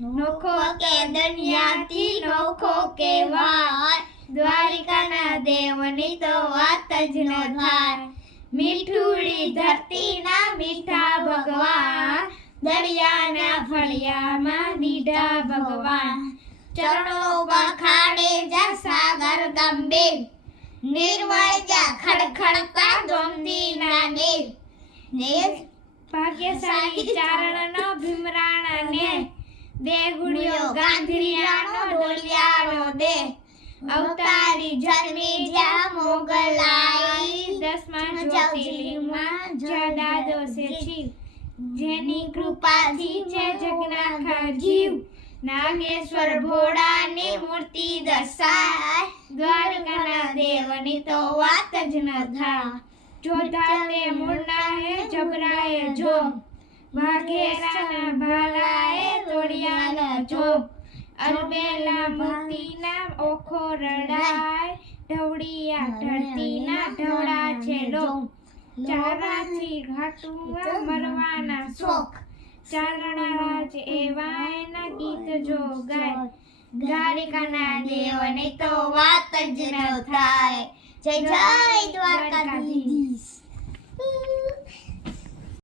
નોખો કે દુનિયાથી નોખો કહેવાય, દ્વારિકાના દેવની તો વાત જ ન થાય. મીઠુડી ધરતીના મીઠા ભગવાન, દરિયાના ફળિયામાં નીઢા ભગવાન. ચરણો બખાડે જા સાગર ગંભીર, નિર્મળ જા ખડખડતા ગોમતીના નીર. ભાગ્યશાળી ચારણનો ભીમરાણને, દેગુડિયો ગાંધીયાનો ડોલિયાનો દે. અવતારી જન્મી જ્યાં મોગલાઈ, 10મા જ્યોતિર્લિંગમાં જડાદો છે શિવ. જેની કૃપાથી છે જગના જીવ, નાગેશ્વર ભોળાની મૂર્તિ દર્શાય, દ્વારકાના દેવની તો વાત જ ન થાય. જોધાને મૂળના હે જબરાએ જોમ, વાઘેરાના ભાલાએ તોડિયાના જોમ. અલબેલા મોતીના ઓખો રડાય, ઢવળિયા ધરતીના ઢવળા છે ડોમ. ચારાથી ઘાટુઆ મરવાના શોખ, ચારણારાજ એવા એના ગીત જો ગાય, દ્વારિકાના દેવની તો વાત જ ન થાય. જય જય દ્વારકાધીશ.